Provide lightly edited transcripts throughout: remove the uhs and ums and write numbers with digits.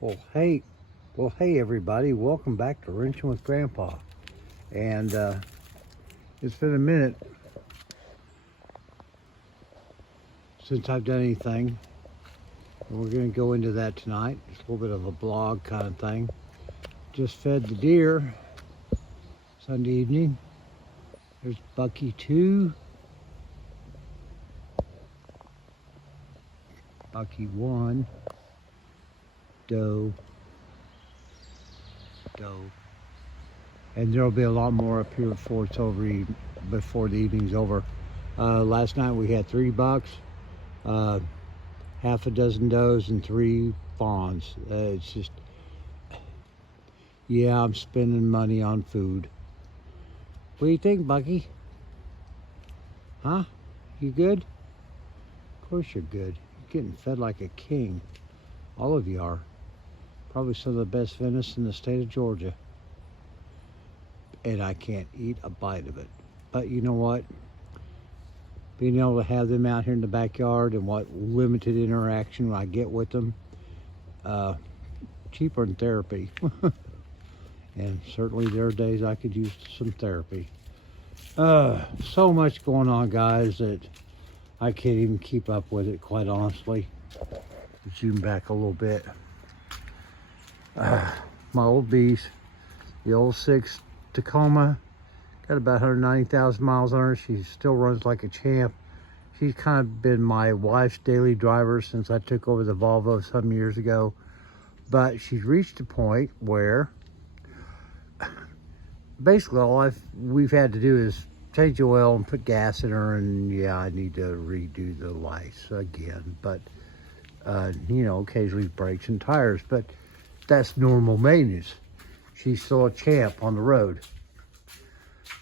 Well, hey, hey everybody, welcome back to Wrenching with Grandpa. And it's been a minute since I've done anything, and we're going to go into that tonight. It's a little bit of a blog kind of thing. Just fed the deer Sunday evening. There's Bucky 2, Bucky 1, doe, and there'll be a lot more up here before it's over, before the evening's over. Last night we had 3 bucks, half a dozen does, and 3 fawns. It's just, yeah, I'm spending money on food. What do you think, Bucky? Huh? You good? Of course you're good. You're getting fed like a king. All of you are. Probably some of the best venison in the state of Georgia. And I can't eat a bite of it. But you know what? Being able to have them out here in the backyard and what limited interaction I get with them, cheaper than therapy. And certainly there are days I could use some therapy. So much going on, guys, that I can't even keep up with it, quite honestly. Zoom back a little bit. My old beast, the old 6 Tacoma, got about 190,000 miles on her. She still runs like a champ. She's kind of been my wife's daily driver since I took over the Volvo some years ago. But she's reached a point where basically all we've had to do is change the oil and put gas in her, and yeah, I need to redo the lights again. But you know, occasionally brakes and tires, but that's normal maintenance. She's still a champ on the road.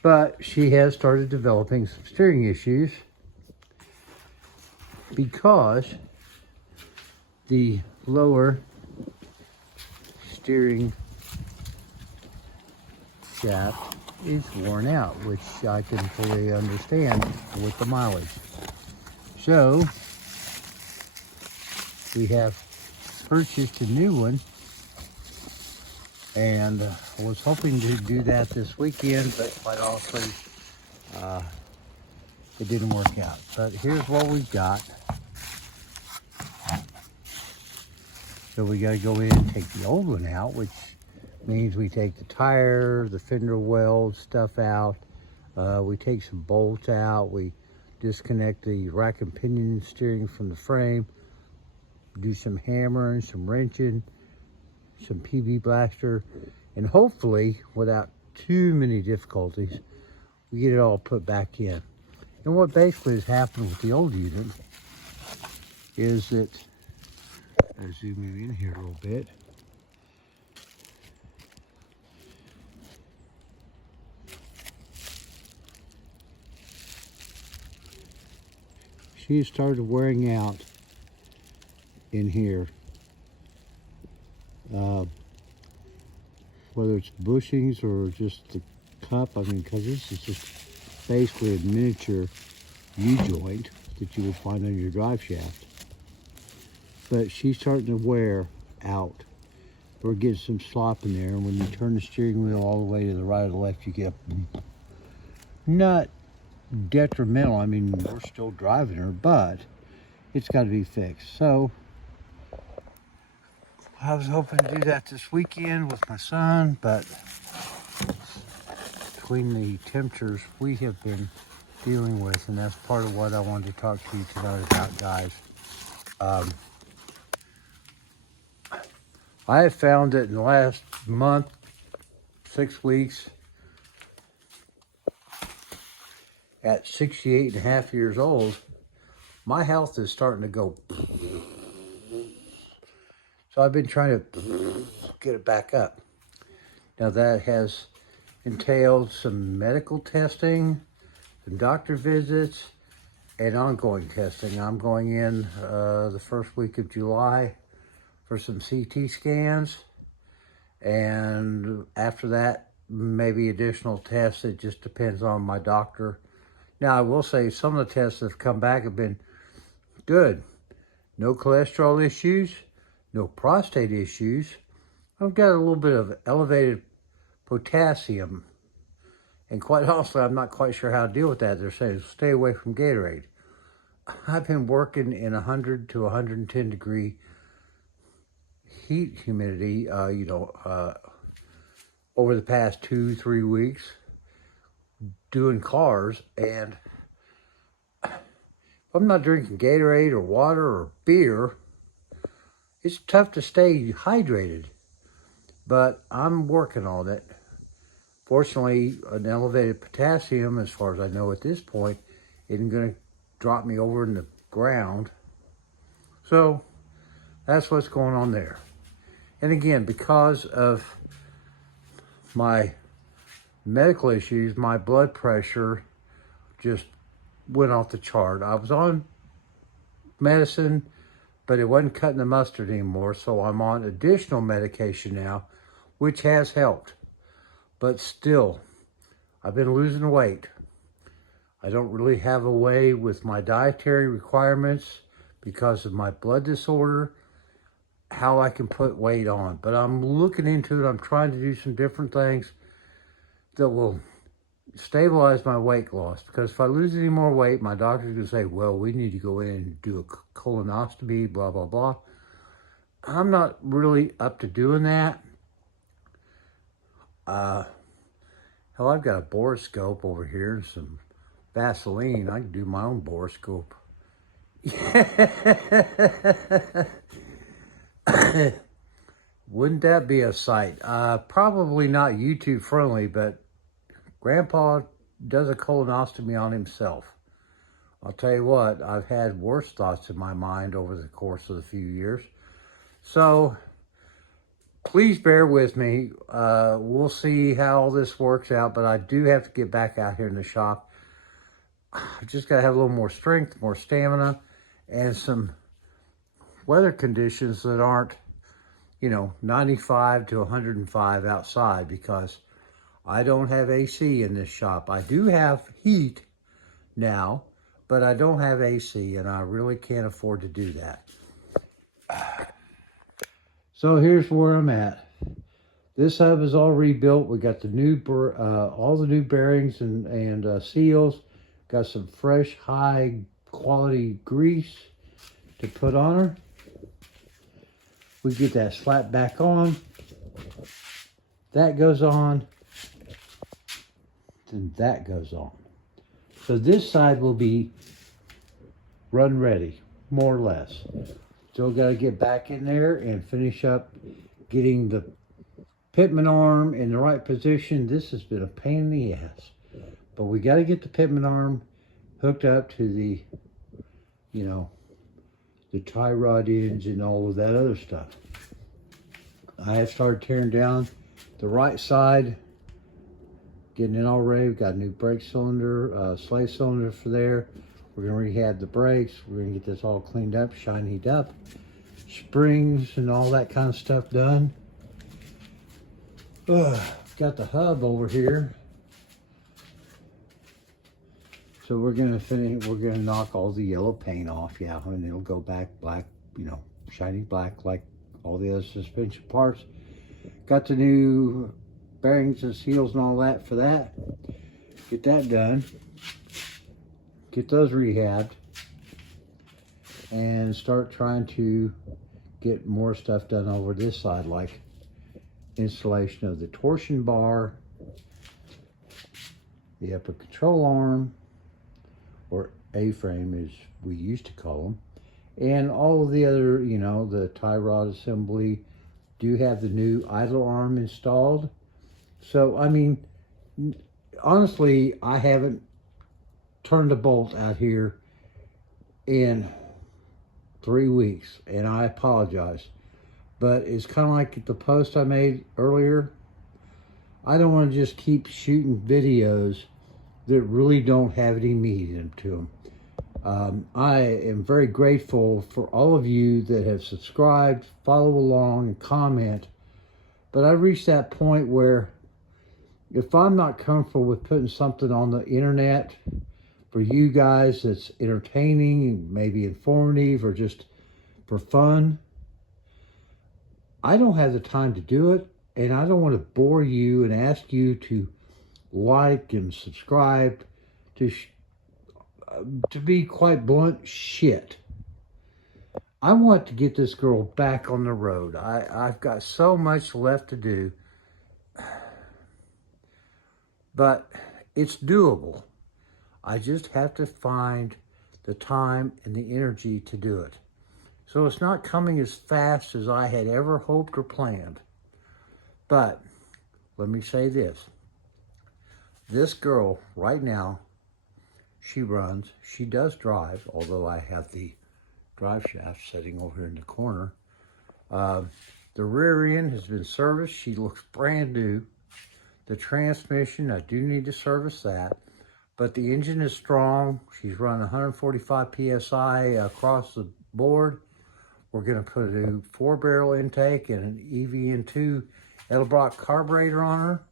But she has started developing some steering issues because the lower steering shaft is worn out, which I can fully understand with the mileage. So we have purchased a new one, and I was hoping to do that this weekend, but quite honestly, it didn't work out. But here's what we've got. So we got to go in and take the old one out, which means we take the tire, the fender weld stuff out. We take some bolts out. We disconnect the rack and pinion steering from the frame. Do some hammering, some wrenching, some PB blaster, and hopefully, without too many difficulties, we get it all put back in. And what basically has happened with the old unit is that, I'll zoom you in here a little bit. She started wearing out in here. Whether it's bushings or just the cup, I mean, because this is just basically a miniature U-joint that you would find on your drive shaft. But she's starting to wear out. We're getting some slop in there, and when you turn the steering wheel all the way to the right or the left, you get not detrimental. I mean, we're still driving her, but it's got to be fixed. So I was hoping to do that this weekend with my son, but between the temperatures we have been dealing with, and that's part of what I wanted to talk to you tonight about, guys. I have found that in the last month, 6 weeks, at 68 and a half years old, my health is starting to go. So I've been trying to get it back up. Now that has entailed some medical testing, some doctor visits, and ongoing testing. I'm going in the first week of July for some CT scans, and after that, maybe additional tests. It just depends on my doctor. Now, I will say some of the tests that have come back have been good. No cholesterol issues, no prostate issues. I've got a little bit of elevated potassium. And quite honestly, I'm not quite sure how to deal with that. They're saying stay away from Gatorade. I've been working in 100 to 110 degree heat humidity, over the past 2-3 weeks doing cars, and if I'm not drinking Gatorade or water or beer, it's tough to stay hydrated, but I'm working on it. Fortunately, an elevated potassium, as far as I know at this point, isn't going to drop me over in the ground. So that's what's going on there. And again, because of my medical issues, my blood pressure just went off the chart. I was on medicine, but it wasn't cutting the mustard anymore. So I'm on additional medication now, which has helped. But still, I've been losing weight. I don't really have a way with my dietary requirements because of my blood disorder, how I can put weight on. But I'm looking into it. I'm trying to do some different things that will stabilize my weight loss. Because if I lose any more weight, my doctor's going to say, well, we need to go in and do a colonoscopy, blah, blah, blah. I'm not really up to doing that. Hell, I've got a borescope over here and some Vaseline. I can do my own borescope. Wouldn't that be a sight? Probably not YouTube friendly, but Grandpa does a colonoscopy on himself. I'll tell you what, I've had worse thoughts in my mind over the course of the few years. So please bear with me. We'll see how all this works out, but I do have to get back out here in the shop. I've just got to have a little more strength, more stamina, and some weather conditions that aren't, 95 to 105 outside, because I don't have AC in this shop. I do have heat now, but I don't have AC, and I really can't afford to do that. So here's where I'm at. This hub is all rebuilt. We got the new, all the new bearings and seals. Got some fresh, high quality grease to put on her. We get that slap back on. That goes on. Then that goes on. So this side will be run ready, more or less. Still got to get back in there and finish up getting the pitman arm in the right position. This has been a pain in the ass. But we got to get the pitman arm hooked up to the, the tie rod ends and all of that other stuff. I have started tearing down the right side, getting it all ready. We've got a new brake cylinder, slave cylinder for there. We're going to rehab the brakes. We're going to get this all cleaned up, shinied up. Springs and all that kind of stuff done. Got the hub over here. So we're going to finish, we're going to knock all the yellow paint off, yeah, and it'll go back black, shiny black like all the other suspension parts. Got the new bearings and seals and all that for that. Get that done. Get those rehabbed. And start trying to get more stuff done over this side, like installation of the torsion bar, the upper control arm, or A-frame as we used to call them, and all of the other, the tie rod assembly. Do have the new idler arm installed. So, I mean, honestly, I haven't turned a bolt out here in 3 weeks, and I apologize. But it's kind of like the post I made earlier. I don't want to just keep shooting videos that really don't have any meat into them. I am very grateful for all of you that have subscribed, follow along, and comment. But I've reached that point where if I'm not comfortable with putting something on the internet for you guys that's entertaining and maybe informative or just for fun, I don't have the time to do it, and I don't want to bore you and ask you to like and subscribe to be quite blunt, shit. I want to get this girl back on the road. I've got so much left to do, but it's doable. I just have to find the time and the energy to do it. So it's not coming as fast as I had ever hoped or planned. But let me say this. This girl right now, she runs, she does drive, although I have the drive shaft sitting over here in the corner. The rear end has been serviced. She looks brand new. The transmission, I do need to service that. But the engine is strong. She's running 145 PSI across the board. We're going to put a new 4-barrel intake and an EVN2 Edelbrock carburetor on her.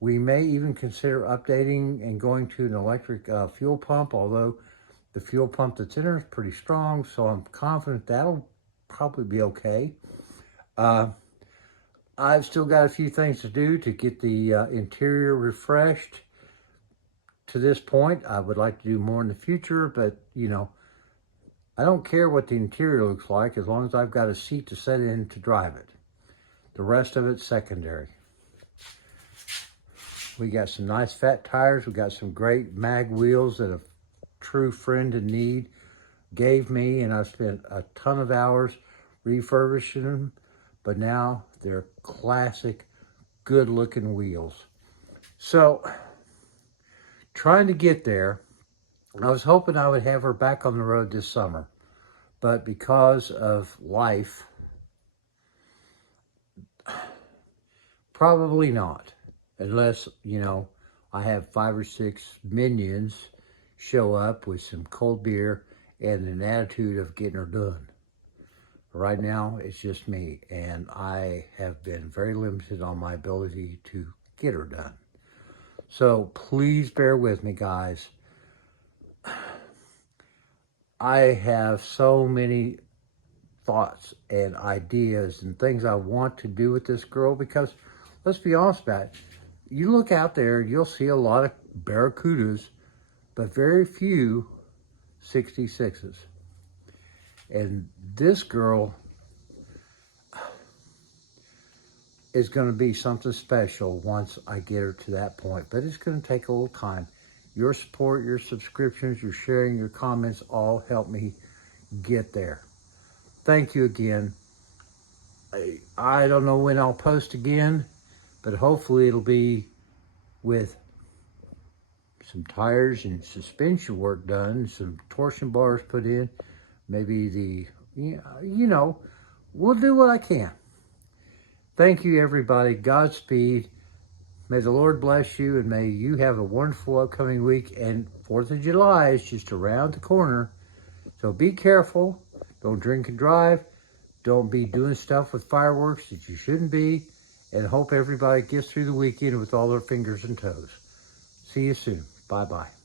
We may even consider updating and going to an electric fuel pump, although the fuel pump that's in her is pretty strong, so I'm confident that'll probably be okay. I've still got a few things to do to get the interior refreshed. To this point, I would like to do more in the future, but, you know, I don't care what the interior looks like as long as I've got a seat to sit in to drive it. The rest of it's secondary. We got some nice fat tires. We got some great mag wheels that a true friend in need gave me, and I spent a ton of hours refurbishing them, but now they're classic, good-looking wheels. So, trying to get there. I was hoping I would have her back on the road this summer, but because of life, probably not, unless, you know, I have 5 or 6 minions show up with some cold beer and an attitude of getting her done. Right now, it's just me, and I have been very limited on my ability to get her done. So please bear with me, guys. I have so many thoughts and ideas and things I want to do with this girl because, let's be honest about it, you look out there, you'll see a lot of Barracudas, but very few 66s. And this girl is going to be something special once I get her to that point, but it's going to take a little time. Your support, your subscriptions, your sharing, your comments all help me get there. Thank you again. I don't know when I'll post again, but hopefully it'll be with some tires and suspension work done, some torsion bars put in, maybe you know, we'll do what I can. Thank you, everybody. Godspeed. May the Lord bless you, and may you have a wonderful upcoming week. And 4th of July is just around the corner. So be careful. Don't drink and drive. Don't be doing stuff with fireworks that you shouldn't be. And hope everybody gets through the weekend with all their fingers and toes. See you soon. Bye-bye.